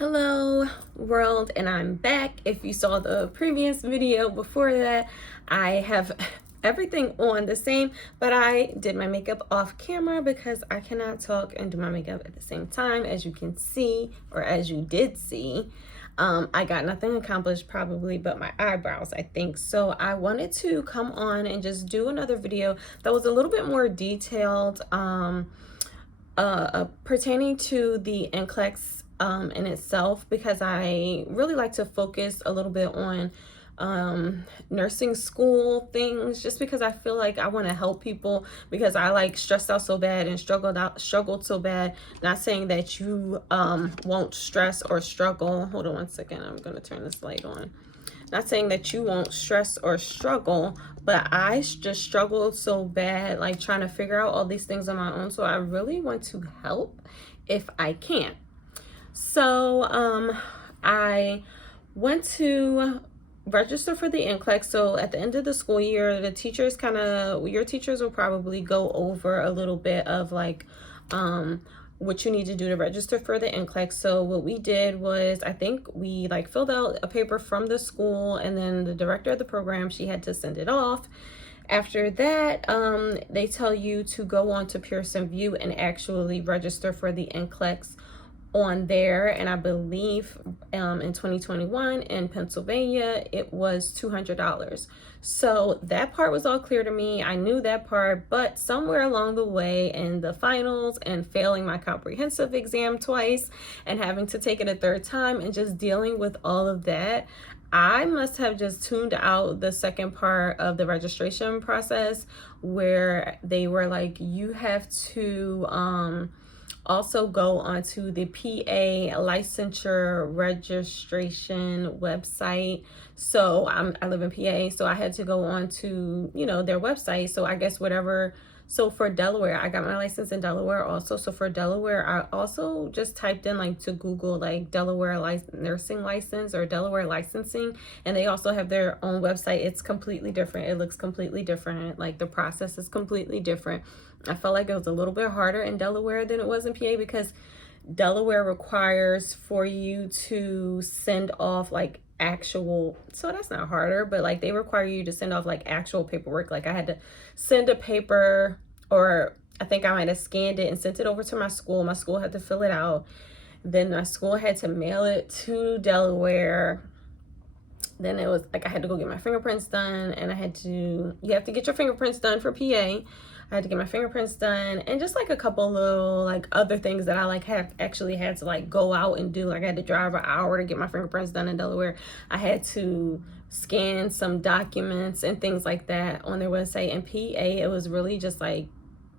Hello world, and I'm back. If you saw the previous video before that, I have everything on the same, but I did my makeup off camera because I cannot talk and do my makeup at the same time. As you can see, or as you did see, I got nothing accomplished probably but my eyebrows, I think. So I wanted to come on and just do another video that was a little bit more detailed pertaining to the NCLEX in itself, because I really like to focus a little bit on nursing school things, just because I feel like I want to help people, because I like stressed out so bad and struggled so bad. Not saying that you won't stress or struggle. Hold on one second, I'm gonna turn this light on. Not saying that you won't stress or struggle, but I just struggled so bad, like trying to figure out all these things on my own. So I really want to help if I can. So I went to register for the NCLEX. So at the end of the school year, the teachers your teachers will probably go over a little bit of like what you need to do to register for the NCLEX. So what we did was, I think we like filled out a paper from the school, and then the director of the program, she had to send it off. After that, they tell you to go on to Pearson Vue and actually register for the NCLEX on there. And I believe in 2021 in Pennsylvania it was $200. So that part was all clear to me. I knew that part, but somewhere along the way in the finals and failing my comprehensive exam twice and having to take it a third time and just dealing with all of that, I must have just tuned out the second part of the registration process, where they were like, you have to also go onto the PA licensure registration website. So I live in PA, so I had to go on to, their website. So I guess whatever. So for Delaware, I got my license in Delaware also. So for Delaware, I also just typed in like to Google like Delaware nursing license or Delaware licensing. And they also have their own website. It's completely different. It looks completely different. Like the process is completely different. I felt like it was a little bit harder in Delaware than it was in PA, because Delaware requires for you to send off like actual, so that's not harder, but like they require you to send off like actual paperwork. Like I had to send a paper, or I think I might have scanned it and sent it over to my school. My school had to fill it out. Then my school had to mail it to Delaware. Then it was like I had to go get my fingerprints done, and you have to get your fingerprints done for PA. I had to get my fingerprints done, and just like a couple little like other things that I like actually had to like go out and do. Like I had to drive an hour to get my fingerprints done in Delaware. I had to scan some documents and things like that on their website. In PA, it was really just like,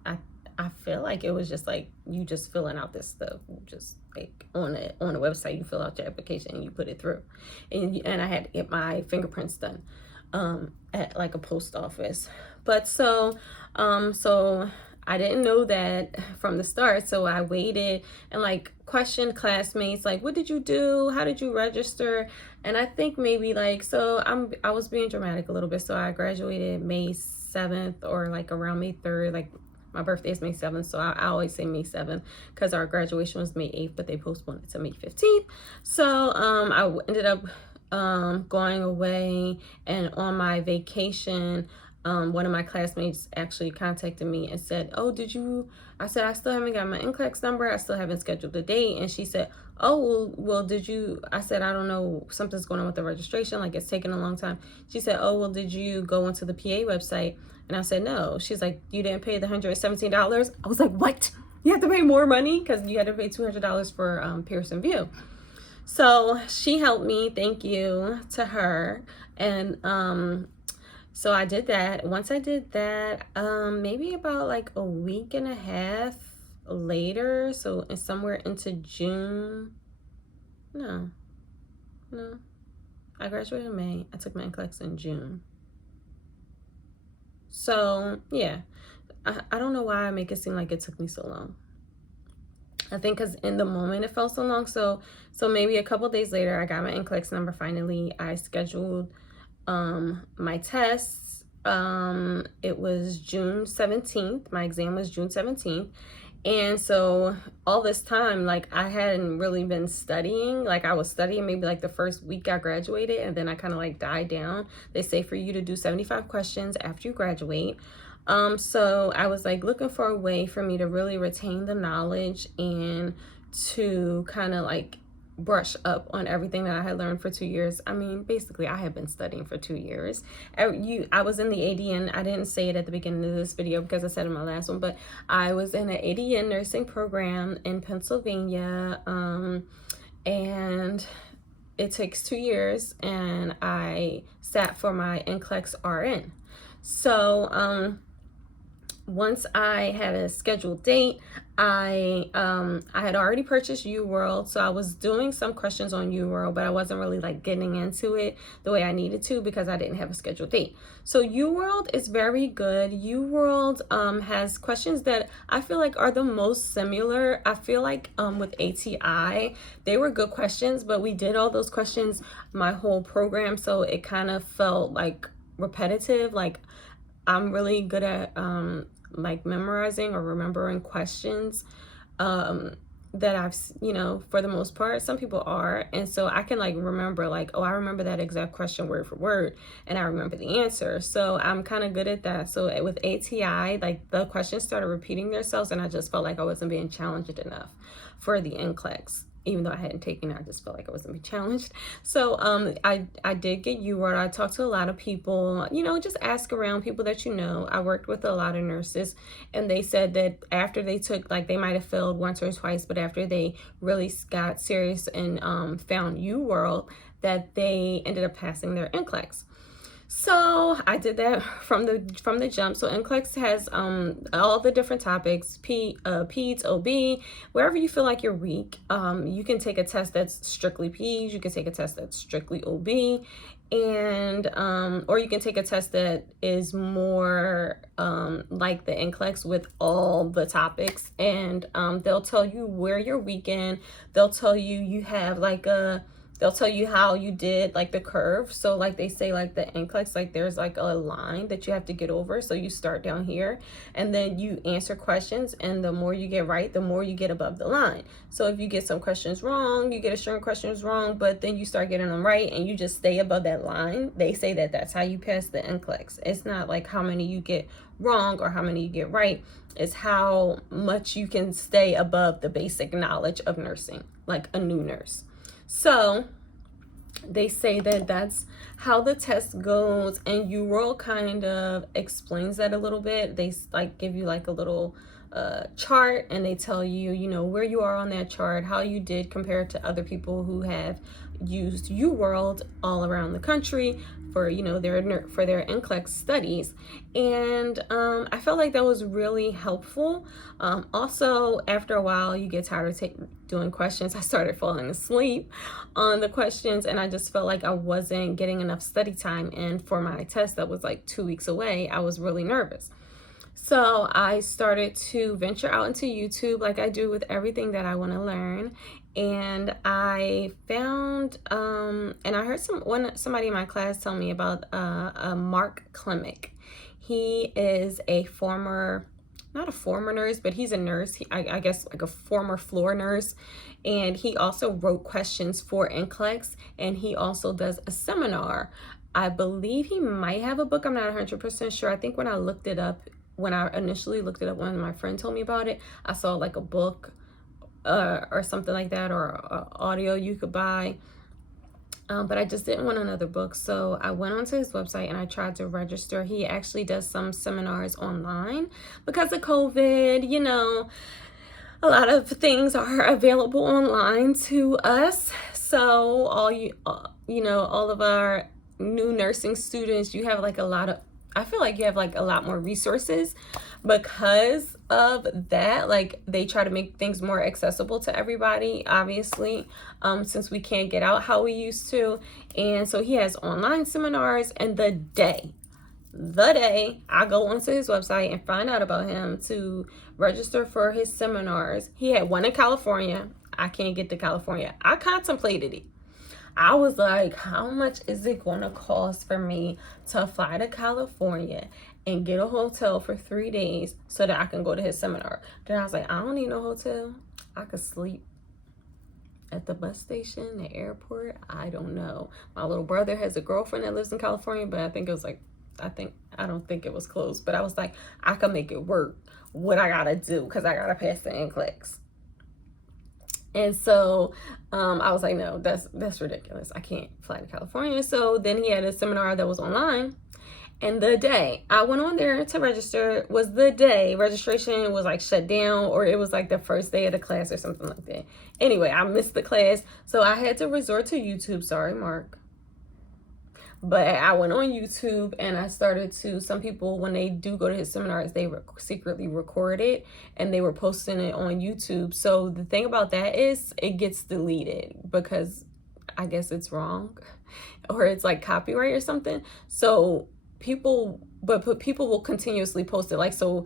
I feel like it was just like you just filling out this stuff, just like on a website. You fill out your application and you put it through, and I had to get my fingerprints done at like a post office. But so I didn't know that from the start, so I waited and like questioned classmates, like, what did you do? How did you register? And I think maybe like, I was being dramatic a little bit. So I graduated May 7th or like around May 3rd. Like my birthday is May 7th, so I always say May 7th because our graduation was May 8th, but they postponed it to May 15th. So I ended up going away, and on my vacation, one of my classmates actually contacted me and said, oh, I said, I still haven't got my NCLEX number. I still haven't scheduled a date. And she said, oh, well, I said, I don't know, something's going on with the registration. Like it's taking a long time. She said, oh, well, did you go onto the PA website? And I said, no. She's like, you didn't pay the $117? I was like, what? You have to pay more money? Because you had to pay $200 for Pearson Vue. So she helped me, thank you to her. And so I did that. Once I did that, maybe about like a week and a half later, so somewhere into June. No, I graduated in May. I took my NCLEX in June. So yeah, I don't know why I make it seem like it took me so long. I think because in the moment it felt so long. So maybe a couple days later, I got my NCLEX number finally. I scheduled my tests. It was June 17th. My exam was June 17th. And so all this time, like, I hadn't really been studying. Like, I was studying maybe like the first week I graduated, and then I kind of like died down. They say for you to do 75 questions after you graduate. So I was like looking for a way for me to really retain the knowledge and to kind of like brush up on everything that I had learned for 2 years. I mean, basically, I had been studying for 2 years. I was in the ADN. I didn't say it at the beginning of this video because I said in my last one, but I was in an ADN nursing program in Pennsylvania, and it takes 2 years, and I sat for my NCLEX RN. So, once I had a scheduled date, I had already purchased UWorld, so I was doing some questions on UWorld, but I wasn't really like getting into it the way I needed to because I didn't have a scheduled date. So UWorld is very good. UWorld has questions that I feel like are the most similar. I feel like with ATI, they were good questions, but we did all those questions my whole program, so it kind of felt like repetitive. Like, I'm really good at like memorizing or remembering questions that I've, for the most part. Some people are, and so I can like remember like, oh, I remember that exact question word for word, and I remember the answer. So I'm kind of good at that. So with ATI, like the questions started repeating themselves, and I just felt like I wasn't being challenged enough for the NCLEX. Even though I hadn't taken it, I just felt like I wasn't being challenged. So I did get UWorld. I talked to a lot of people, just ask around people that I worked with a lot of nurses, and they said that after they took, like, they might have failed once or twice, but after they really got serious and found UWorld, that they ended up passing their NCLEX. So I did that from the jump. So NCLEX has all the different topics, peds, OB, wherever you feel like you're weak. You can take a test that's strictly peds. You can take a test that's strictly OB, and or you can take a test that is more like the NCLEX with all the topics, and they'll tell you where you're weak in. They'll tell you have like they'll tell you how you did like the curve. So like they say like the NCLEX, like there's like a line that you have to get over. So you start down here and then you answer questions, and the more you get right, the more you get above the line. So if you get some questions wrong, you get a certain questions wrong, but then you start getting them right and you just stay above that line, they say that that's how you pass the NCLEX. It's not like how many you get wrong or how many you get right. It's how much you can stay above the basic knowledge of nursing, like a new nurse. So they say that that's how the test goes, and UWorld kind of explains that a little bit. They like give you like a little chart, and they tell you, where you are on that chart, how you did compared to other people who have used UWorld all around the country for their NCLEX studies. And I felt like that was really helpful. Also, after a while, you get tired of doing questions. I started falling asleep on the questions, and I just felt like I wasn't getting enough study time. And for my test that was like 2 weeks away, I was really nervous. So I started to venture out into YouTube like I do with everything that I want to learn. And I found, and I heard somebody in my class tell me about Mark Klimek. He is a not a former nurse, but he's a nurse. I guess like a former floor nurse. And he also wrote questions for NCLEX, and he also does a seminar. I believe he might have a book. I'm not 100% sure. I think when I initially looked it up, when my friend told me about it, I saw like a book or something like that, or audio you could buy. But I just didn't want another book. So I went onto his website and I tried to register. He actually does some seminars online because of COVID, a lot of things are available online to us. So all of our new nursing students, you have like I feel like you have like a lot more resources because of that. Like they try to make things more accessible to everybody, obviously, since we can't get out how we used to. And so he has online seminars, and the day I go onto his website and find out about him to register for his seminars, he had one in California. I can't get to California. I contemplated it. I was like, how much is it going to cost for me to fly to California and get a hotel for 3 days so that I can go to his seminar. Then I was like, I don't need no hotel. I could sleep at the bus station, the airport. I don't know. My little brother has a girlfriend that lives in California, but I don't think it was close. But I was like, I can make it work. What I gotta do, because I gotta pass the NCLEX. And so I was like, no, that's ridiculous. I can't fly to California. So then he had a seminar that was online. And the day I went on there to register was the day registration was like shut down, or it was like the first day of the class or something like that. Anyway, I missed the class. So I had to resort to YouTube. Sorry, Mark. But I went on YouTube and I started to, some people, when they do go to his seminars, they secretly record it and they were posting it on YouTube. So the thing about that is it gets deleted because I guess it's wrong or it's like copyright or something. So people will continuously post it. Like, so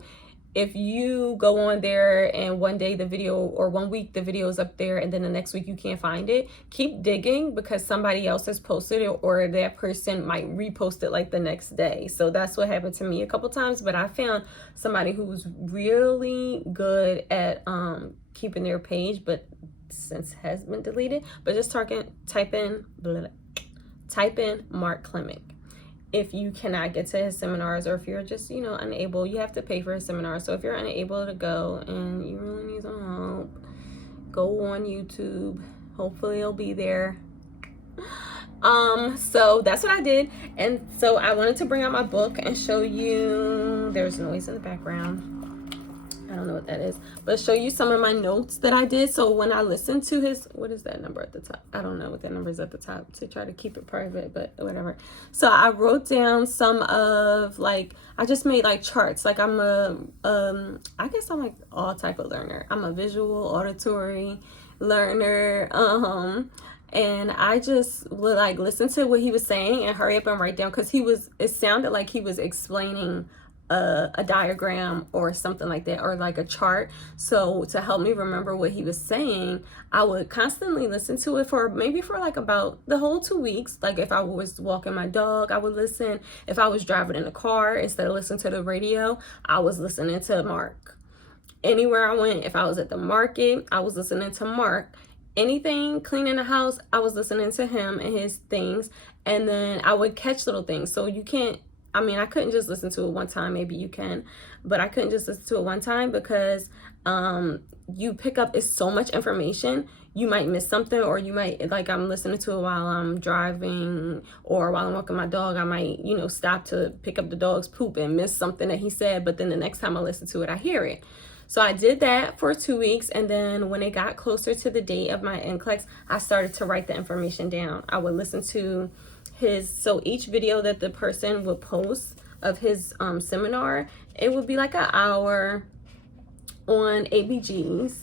if you go on there and one day the video, or 1 week the video is up there and then the next week you can't find it, keep digging because somebody else has posted it or that person might repost it like the next day. So that's what happened to me a couple times, but I found somebody who was really good at keeping their page, but since has been deleted. But just type in Mark Klimek. If you cannot get to his seminars, or if you're just, unable, you have to pay for his seminar. So if you're unable to go and you really need some help, go on YouTube. Hopefully it'll be there. So that's what I did. And so I wanted to bring out my book and show you, there's noise in the background. I don't know what that is, but show you some of my notes that I did. So when I listened to his, what is that number at the top? I don't know what that number is at the top, to try to keep it private, but whatever. So I wrote down some of, like, I just made like charts. Like I guess I'm like all type of learner. I'm a visual, auditory learner. And I just would like listen to what he was saying and hurry up and write down, because it sounded like he was explaining a diagram or something like that, or like a chart. So to help me remember what he was saying, I would constantly listen to it for like about the whole 2 weeks. Like if I was walking my dog, I would listen. If I was driving in the car, instead of listening to the radio, I was listening to Mark. Anywhere I went, if I was at the market, I was listening to Mark. Anything cleaning the house, I was listening to him and his things. And then I would catch little things. So I couldn't just listen to it one time. Maybe you can, but I couldn't just listen to it one time because you pick up, it's so much information. You might miss something, or you might, like, I'm listening to it while I'm driving or while I'm walking my dog. I might, stop to pick up the dog's poop and miss something that he said. But then the next time I listen to it, I hear it. So I did that for 2 weeks. And then when it got closer to the date of my NCLEX, I started to write the information down. I would listen to so each video that the person would post of his seminar, it would be like an hour on ABGs.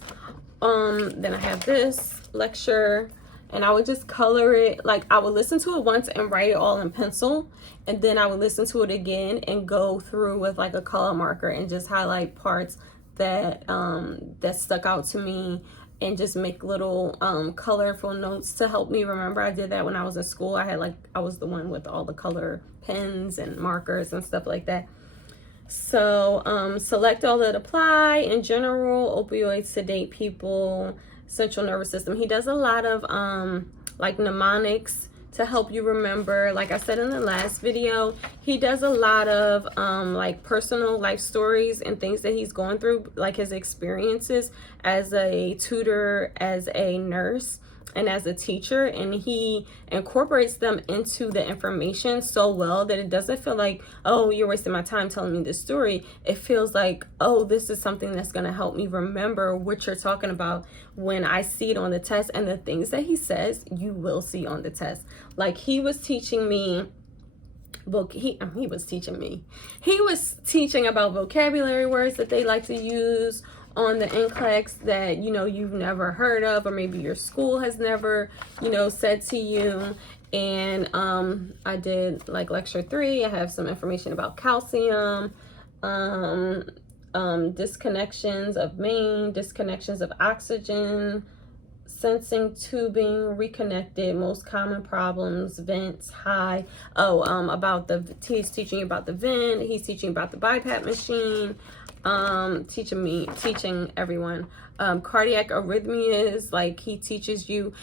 Then I have this lecture, and I would just color it. Like I would listen to it once and write it all in pencil, and then I would listen to it again and go through with like a color marker and just highlight parts that that stuck out to me, and just make little colorful notes to help me remember. I did that when I was in school. I was the one with all the color pens and markers and stuff like that. So select all that apply. In general, opioids sedate people, central nervous system. He does a lot of like mnemonics to help you remember. Like I said in the last video, he does a lot of like personal life stories and things that he's going through, like his experiences as a tutor, as a nurse, and as a teacher, and he incorporates them into the information so well that it doesn't feel like, oh, you're wasting my time telling me this story. It feels like, oh, this is something that's going to help me remember what you're talking about when I see it on the test. And the things that he says, you will see on the test. Like he was teaching me, he was teaching about vocabulary words that they like to use on the NCLEX that you've never heard of, or maybe your school has never said to you. And I did like lecture 3. I have some information about calcium, disconnections of main, disconnections of oxygen, sensing, tubing, reconnected, most common problems, vents, high. About he's teaching you about the vent. He's teaching about the BiPAP machine. Teaching everyone. Cardiac arrhythmias, like he teaches you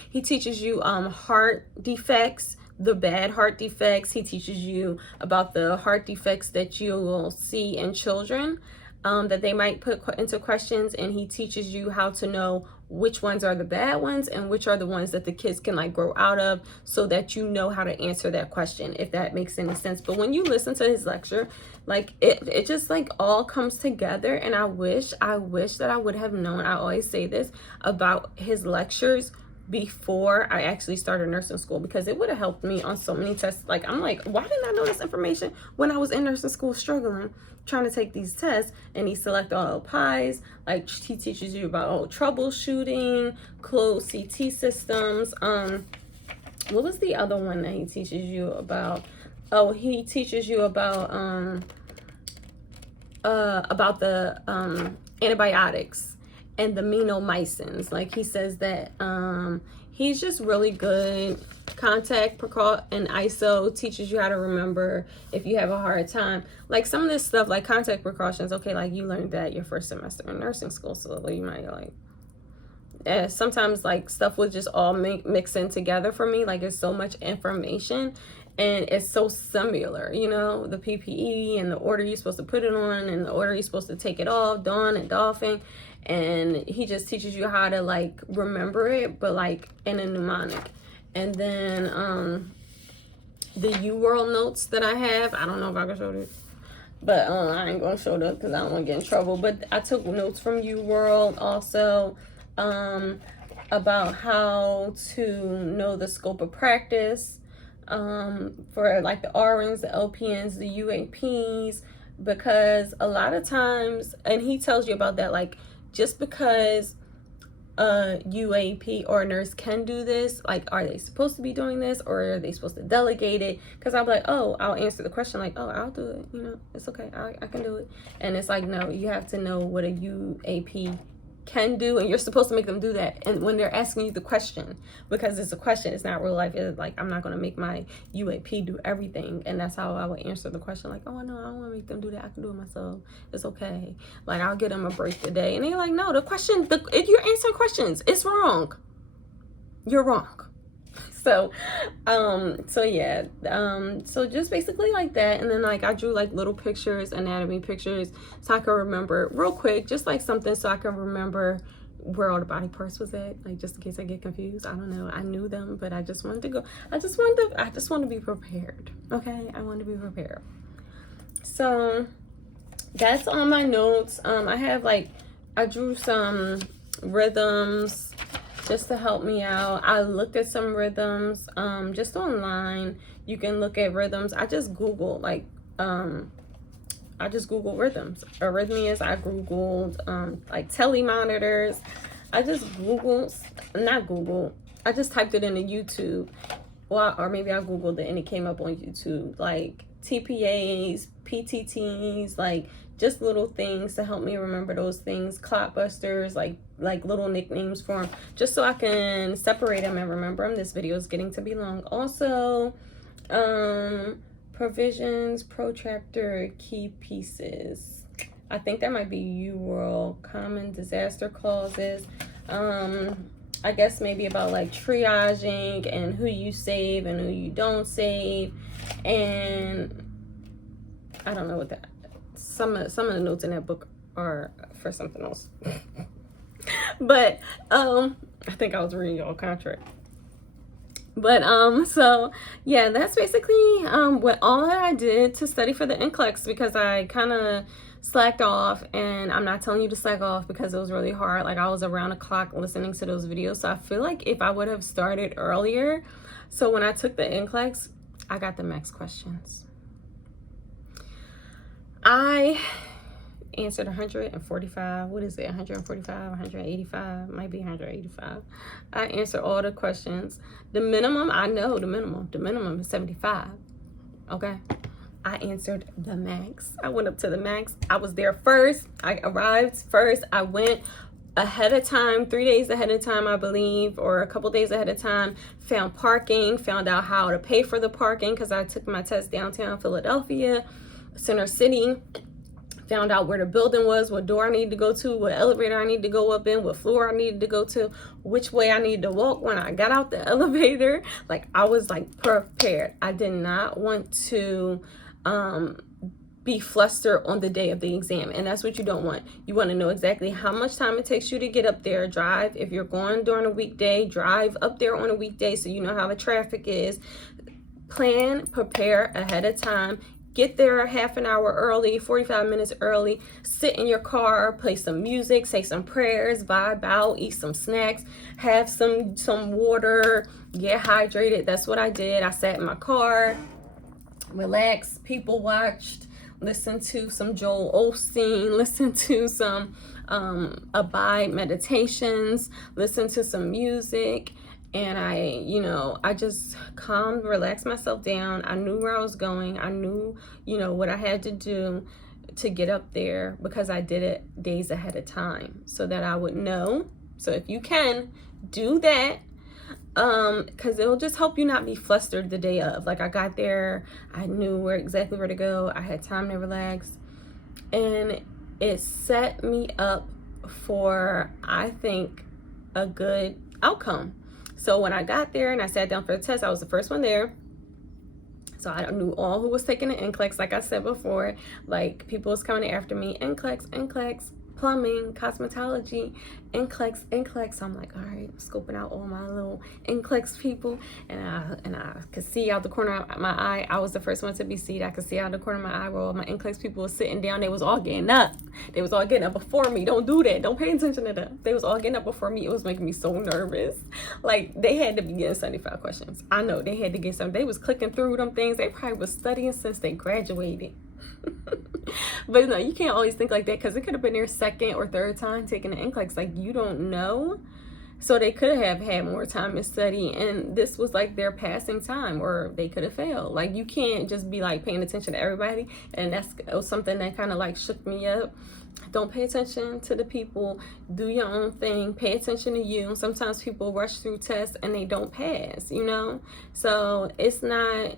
heart defects, the bad heart defects. He teaches you about the heart defects that you will see in children, that they might put into questions, and he teaches you how to know which ones are the bad ones and which are the ones that the kids can like grow out of, so that you know how to answer that question, if that makes any sense. But when you listen to his lecture, like it just like all comes together. And I wish that I would have known. I always say this about his lectures before I actually started nursing school, because it would have helped me on so many tests. Like, I'm like, why didn't I know this information when I was in nursing school struggling trying to take these tests? And he select all pies. Like, he teaches you about troubleshooting, closed CT systems. What was the other one that he teaches you about? Oh, he teaches you about the antibiotics and the minomycins. Like, he says that he's just really good. Contact and ISO teaches you how to remember if you have a hard time. Like, some of this stuff, like contact precautions, okay, like you learned that your first semester in nursing school, so you might like, sometimes like stuff would just all mix in together for me. Like, it's so much information and it's so similar, you know, the PPE and the order you're supposed to put it on and the order you're supposed to take it off, don and doffing. And he just teaches you how to like remember it, but like in a mnemonic. And then the UWorld notes that I have, I don't know if I can show this, but I ain't gonna show them because I don't want to get in trouble. But I took notes from UWorld also, about how to know the scope of practice, for like the RNs, the LPNs, the UAPs, because a lot of times, and he tells you about that, like, just because a UAP or a nurse can do this, like, are they supposed to be doing this, or are they supposed to delegate it? Because I'm like, oh, I'll answer the question like, oh, I'll do it, you know, it's okay, I can do it. And it's like, no, you have to know what a UAP can do, and you're supposed to make them do that. And when they're asking you the question, because it's a question, it's not real life. It's like, I'm not going to make my UAP do everything. And that's how I would answer the question, like, oh no, I don't want to make them do that, I can do it myself, it's okay, like, I'll get them a break today. And they're like, no, the question, if you're answering questions, it's wrong, you're wrong. So yeah, so just basically like that. And then like I drew like little pictures, anatomy pictures, so I can remember real quick, just like something so I can remember where all the body parts was at, like, just in case I get confused. I don't know, I knew them, but I just wanted to go, I just want to be prepared. Okay, I want to be prepared. So that's on my notes. I have like, I drew some rhythms just to help me out. I looked at some rhythms just online. You can look at rhythms. I just Googled rhythms, arrhythmias. I Googled like telemonitors. I just I just typed it into YouTube. Well, or maybe I Googled it and it came up on YouTube, like TPAs, PTTs, like just little things to help me remember those things. Clotbusters, like little nicknames for them, just so I can separate them and remember them. This video is getting to be long. Also, provisions, protractor, key pieces. I think that might be UWorld. Common disaster clauses. I guess maybe about like triaging and who you save and who you don't save. And I don't know what that, some of the notes in that book are for something else. But I think I was reading y'all contract. But so yeah, that's basically what all that I did to study for the NCLEX, because I kind of slacked off. And I'm not telling you to slack off because it was really hard. Like, I was around the clock listening to those videos. So I feel like if I would have started earlier, so when I took the NCLEX, I got the max questions. I answered 145, what is it, 145, 185, might be 185. I answered all the questions. The minimum, I know the minimum is 75. Okay, I answered the max. I went up to the max. I was there first. I arrived first. I went ahead of time, 3 days ahead of time, I believe, or a couple days ahead of time, found parking, found out how to pay for the parking because I took my test downtown Philadelphia, Center City, found out where the building was, what door I needed to go to, what elevator I needed to go up in, what floor I needed to go to, which way I needed to walk when I got out the elevator. Like, I was like prepared. I did not want to be flustered on the day of the exam, and that's what you don't want. You want to know exactly how much time it takes you to get up there. Drive, if you're going during a weekday, drive up there on a weekday so you know how the traffic is. Plan, prepare ahead of time. Get there half an hour early, 45 minutes early. Sit in your car, play some music, say some prayers, vibe out, eat some snacks, have some water, get hydrated. That's what I did. I sat in my car, relaxed, people watched, listened to some Joel Osteen, listened to some Abide meditations, listened to some music. And I just calmed, relaxed myself down. I knew where I was going. I knew, what I had to do to get up there because I did it days ahead of time so that I would know. So if you can, do that. Because it'll just help you not be flustered the day of. Like, I got there, I knew exactly where to go. I had time to relax. And it set me up for, I think, a good outcome. So when I got there and I sat down for the test, I was the first one there. So I knew all who was taking the NCLEX, like I said before. Like, people was coming after me, NCLEX, plumbing, cosmetology, NCLEX. So I'm like, all right, I'm scoping out all my little NCLEX people, and I could see out the corner of my eye. I was the first one to be seated. I could see out the corner of my eye where all my NCLEX people was sitting down. They was all getting up. They was all getting up before me. Don't do that. Don't pay attention to them. They was all getting up before me. It was making me so nervous. Like, they had to be getting 75 questions. I know they had to get some. They was clicking through them things. They probably was studying since they graduated. But no, you can't always think like that because it could have been their second or third time taking the NCLEX. Like, you don't know. So they could have had more time to study, and this was like their passing time, or they could have failed. Like, you can't just be like paying attention to everybody. And that's something that kind of like shook me up. Don't pay attention to the people. Do your own thing. Pay attention to you. Sometimes people rush through tests and they don't pass, So it's not,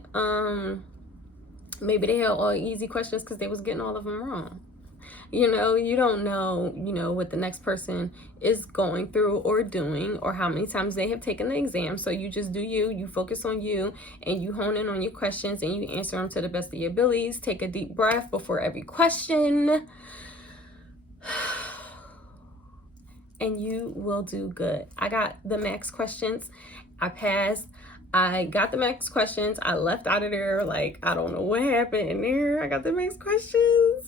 maybe they had all easy questions because they was getting all of them wrong. You don't know, what the next person is going through or doing, or how many times they have taken the exam. So you just do you focus on you, and you hone in on your questions, and you answer them to the best of your abilities. Take a deep breath before every question, and you will do good. I got the max questions. I passed. I got the max questions. I left out of there like, I don't know what happened in there. I got the max questions.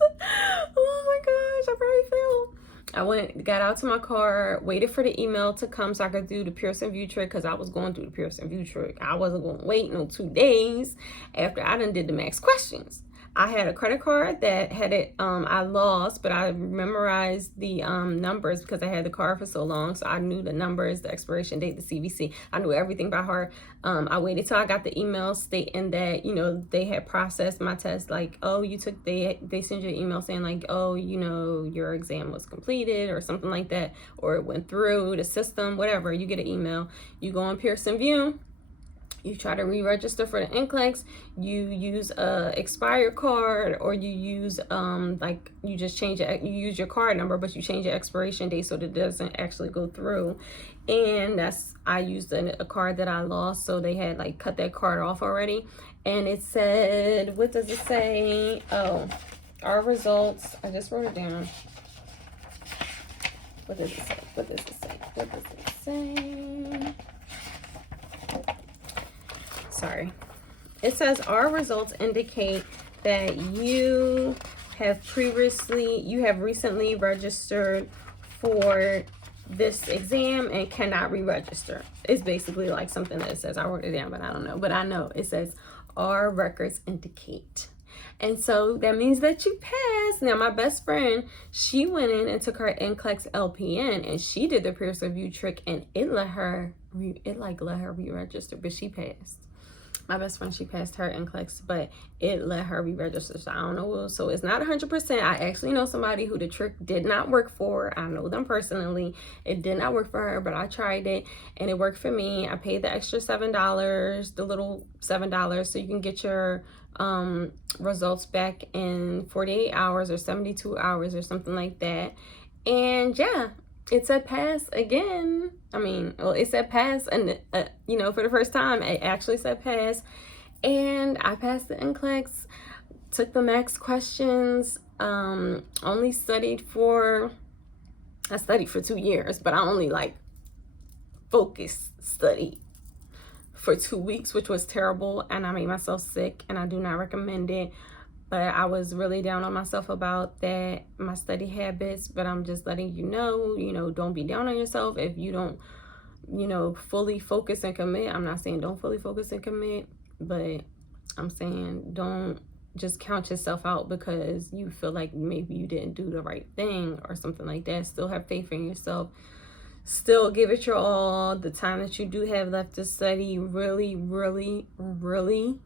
Oh my gosh, I probably failed. Got out to my car, waited for the email to come so I could do the Pearson Vue trick, because I was going through the Pearson Vue trick. I wasn't going to wait no 2 days after I done did the max questions. I had a credit card that had it, I lost, but I memorized the numbers because I had the card for so long. So I knew the numbers, the expiration date, the CVC. I knew everything by heart. I waited till I got the email stating that, they had processed my test. Like, oh, they send you an email saying like, oh, your exam was completed or something like that, or it went through the system, whatever. You get an email. You go on Pearson Vue. You try to re-register for the NCLEX. You use a expired card, or you use you just change it. You use your card number, but you change your expiration date so that it doesn't actually go through. And I used a card that I lost, so they had like cut that card off already. And it said, what does it say? Oh, our results. I just wrote it down. What does it say? What does it say? What does it say? Sorry. It says our results indicate that you have recently registered for this exam and cannot re-register. It's basically like something that it says. I wrote it down, but I don't know. But I know it says our records indicate. And so that means that you passed. Now, my best friend, she went in and took her NCLEX LPN, and she did the Pearson Vue trick, and it let her re-register, but she passed. My best friend, she passed her NCLEX, but it let her re-register. So I don't know. So it's not 100%. I actually know somebody who the trick did not work for. I know them personally. It did not work for her, but I tried it and it worked for me. I paid the extra $7, the little $7, so you can get your results back in 48 hours or 72 hours or something like that. And yeah, it said pass again. I mean, well, it said pass, and you know, for the first time, it actually said pass, and I passed the NCLEX. Took the max questions. Only studied for. I studied for 2 years, but I only like focused studied for 2 weeks, which was terrible, and I made myself sick, and I do not recommend it. But I was really down on myself about that, my study habits. But I'm just letting you know, don't be down on yourself if you don't, fully focus and commit. I'm not saying don't fully focus and commit, but I'm saying don't just count yourself out because you feel like maybe you didn't do the right thing or something like that. Still have faith in yourself. Still give it your all. The time that you do have left to study, really, really, really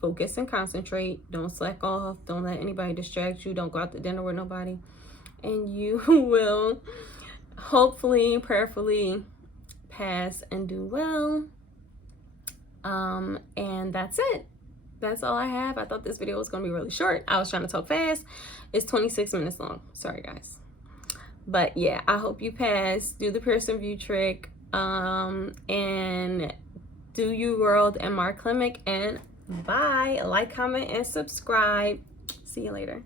focus and concentrate. Don't slack off. Don't let anybody distract you. Don't go out to dinner with nobody. And you will hopefully, prayerfully pass and do well. And that's it. That's all I have. I thought this video was going to be really short. I was trying to talk fast. It's 26 minutes long. Sorry, guys. But yeah, I hope you pass. Do the Pearson Vue trick. And do you world and Mark Klimek, and bye. Like, comment, and subscribe. See you later.